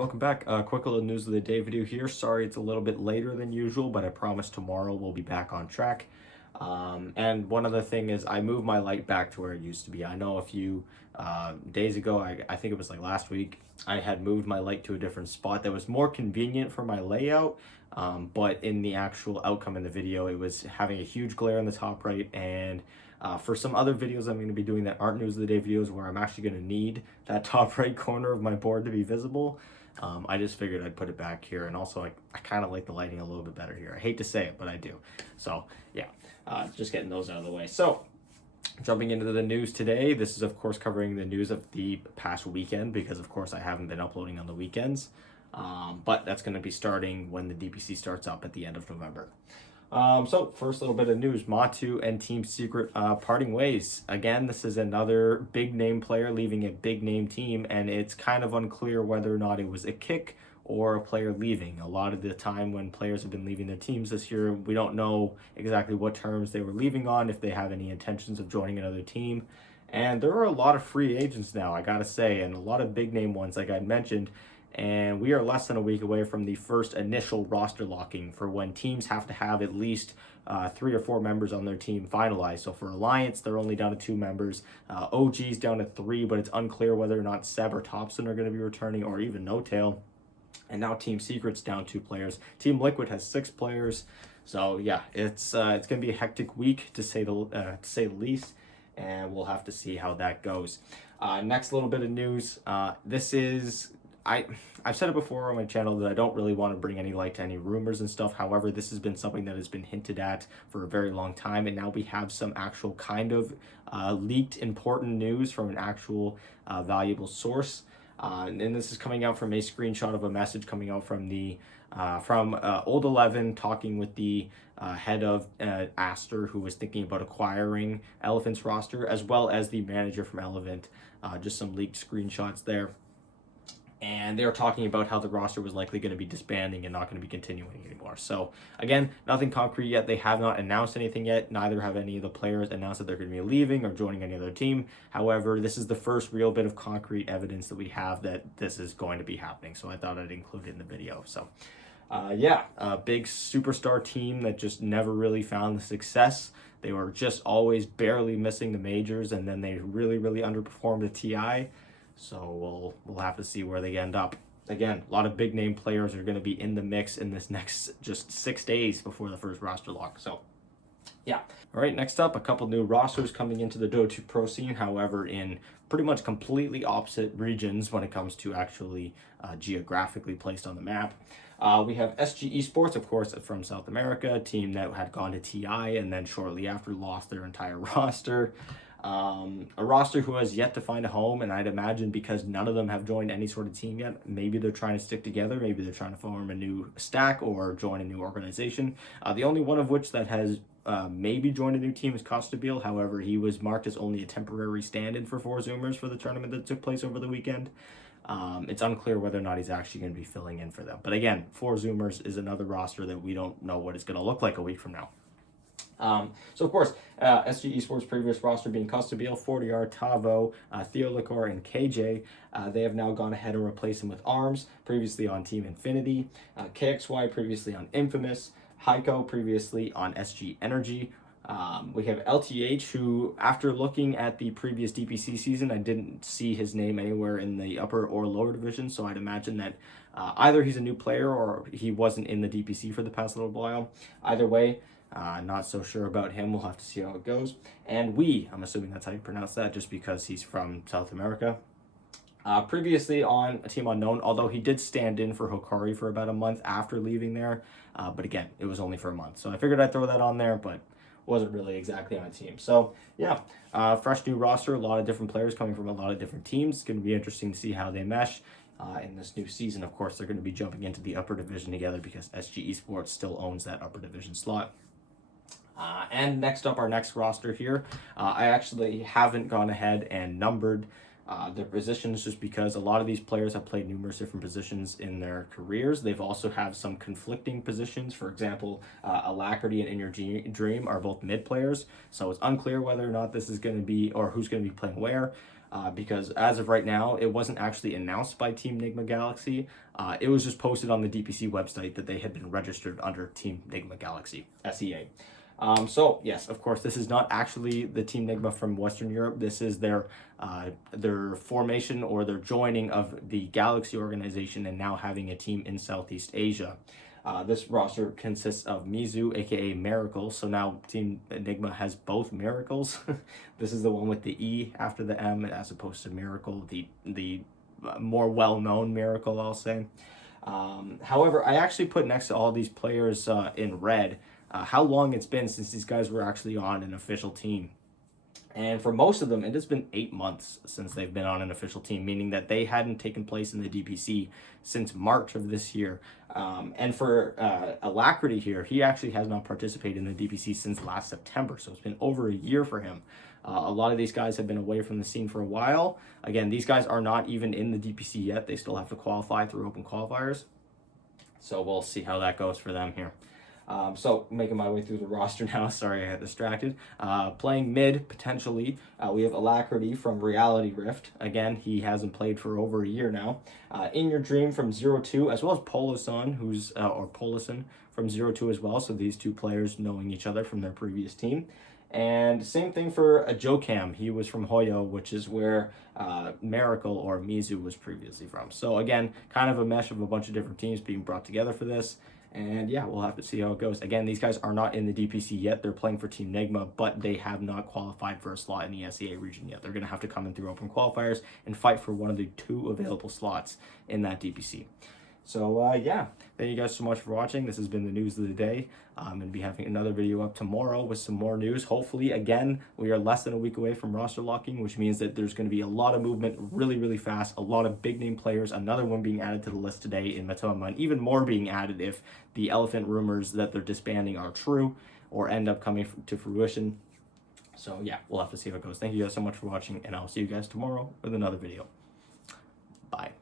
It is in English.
welcome back. Quick little news of the day video here. Sorry it's a little bit later than usual, but I promise tomorrow we'll be back on track. And one other thing is I moved my light back to where it used to be. I know a few days ago, I think it was like last week, I had moved my light to a different spot that was more convenient for my layout. But in the actual outcome in the video, it was having a huge glare in the top right. And for some other videos I'm going to be doing that aren't news of the day videos where I'm actually going to need that top right corner of my board to be visible, I just figured I'd put it back here. And also I kind of like the lighting a little bit better here. I hate to say it, but I do. So yeah, just getting those out of the way. So jumping into the news today, this is of course covering the news of the past weekend because of course I haven't been uploading on the weekends. But that's going to be starting when the DPC starts up at the end of November. So first little bit of news, Matu and Team Secret parting ways. Again, this is another big name player leaving a big name team, and it's kind of unclear whether or not it was a kick or a player leaving. A lot of the time when players have been leaving their teams this year, we don't know exactly what terms they were leaving on, if they have any intentions of joining another team. And there are a lot of free agents now, I gotta say, and a lot of big name ones like I mentioned. And we are less than a week away from the first initial roster locking for when teams have to have at least 3 or 4 members on their team finalized. So for Alliance, they're only down to 2 members. OG's down to 3, but it's unclear whether or not Seb or Thompson are going to be returning, or even No Tail. And now Team Secret's down 2 players. Team Liquid has 6 players. So yeah, it's going to be a hectic week to say the least, and we'll have to see how that goes. Next little bit of news. This is. I've said it before on my channel that I don't really want to bring any light to any rumors and stuff. However, this has been something that has been hinted at for a very long time, and now we have some actual kind of leaked important news from an actual valuable source. And this is coming out from a screenshot of a message coming out from the Old 11 talking with the head of Aster, who was thinking about acquiring Elephant's roster, as well as the manager from Elephant. Just some leaked screenshots there. And they were talking about how the roster was likely going to be disbanding and not going to be continuing anymore. So again, nothing concrete yet. They have not announced anything yet. Neither have any of the players announced that they're going to be leaving or joining any other team. However, this is the first real bit of concrete evidence that we have that this is going to be happening. So I thought I'd include it in the video. So yeah, a big superstar team that just never really found the success. They were just always barely missing the majors, and then they really, really underperformed at TI. So we'll have to see where they end up. Again, a lot of big name players are going to be in the mix in this next just 6 days before the first roster lock. So yeah. All right, next up, a couple new rosters coming into the Dota Pro scene. However, in pretty much completely opposite regions when it comes to actually geographically placed on the map. We have SG-Esports, of course, from South America, a team that had gone to TI and then shortly after lost their entire roster. A roster who has yet to find a home, and I'd imagine because none of them have joined any sort of team yet, maybe they're trying to stick together, maybe they're trying to form a new stack or join a new organization. The only one of which that has maybe joined a new team is Costabile. However, he was marked as only a temporary stand-in for 4 Zoomers for the tournament that took place over the weekend. It's unclear whether or not he's actually going to be filling in for them. But again, 4 Zoomers is another roster that we don't know what it's going to look like a week from now. So of course, SG-Esports previous roster being Costabile, 40R, Tavo, Theolicor, and KJ. They have now gone ahead and replaced him with Arms, previously on Team Infinity, KXY previously on Infamous, Heiko previously on SG Energy. We have LTH, who, after looking at the previous DPC season, I didn't see his name anywhere in the upper or lower division, so I'd imagine that either he's a new player or he wasn't in the DPC for the past little while. Either way, not so sure about him. We'll have to see how it goes. And I'm assuming that's how you pronounce that, just because he's from South America. Previously on a Team Unknown, although he did stand in for Hokari for about a month after leaving there. But again, it was only for a month. So I figured I'd throw that on there, but wasn't really exactly on a team. So yeah, fresh new roster, a lot of different players coming from a lot of different teams. It's going to be interesting to see how they mesh. In this new season, of course, they're going to be jumping into the upper division together because SG-Esports still owns that upper division slot. And next up, our next roster here, I actually haven't gone ahead and numbered their positions just because a lot of these players have played numerous different positions in their careers. They've also have some conflicting positions. For example, Alacrity and In Your Dream are both mid players, so it's unclear whether or not this is going to be, or who's going to be playing where. because as of right now, it wasn't actually announced by Team Nigma Galaxy. It was just posted on the DPC website that they had been registered under Team Nigma Galaxy, SEA. So yes, of course, this is not actually the Team Nigma from Western Europe. This is their formation or their joining of the Galaxy organization and now having a team in Southeast Asia. This roster consists of Mizu, aka Miracle. So now Team Enigma has both Miracles. This is the one with the E after the M, as opposed to Miracle, the more well-known Miracle, I'll say. However, I actually put next to all these players in red how long it's been since these guys were actually on an official team. And for most of them, it has been 8 months since they've been on an official team, meaning that they hadn't taken place in the DPC since March of this year. And for Alacrity here, he actually has not participated in the DPC since last September, so it's been over a year for him. A lot of these guys have been away from the scene for a while. Again, these guys are not even in the DPC yet. They still have to qualify through open qualifiers. So we'll see how that goes for them here. So making my way through the roster now. Sorry, I got distracted. Playing mid, potentially, we have Alacrity from Reality Rift. Again, he hasn't played for over a year now. In Your Dream from 0-2, as well as Polison, or Polison from 0-2 as well. So these two players knowing each other from their previous team. And same thing for a Jokam. He was from Hoyo, which is where Miracle or Mizu was previously from. So again, kind of a mesh of a bunch of different teams being brought together for this. And yeah, we'll have to see how it goes. Again, these guys are not in the DPC yet. They're playing for Team Nigma, but they have not qualified for a slot in the SEA region yet. They're going to have to come in through open qualifiers and fight for one of the 2 available slots in that DPC. So yeah, thank you guys so much for watching. This has been the news of the day. I'm going to be having another video up tomorrow with some more news. Hopefully, again, we are less than a week away from roster locking, which means that there's going to be a lot of movement really, really fast. A lot of big name players. Another one being added to the list today in Matumbaman. Even more being added if the elephant rumors that they're disbanding are true or end up coming to fruition. So yeah, we'll have to see how it goes. Thank you guys so much for watching, and I'll see you guys tomorrow with another video. Bye.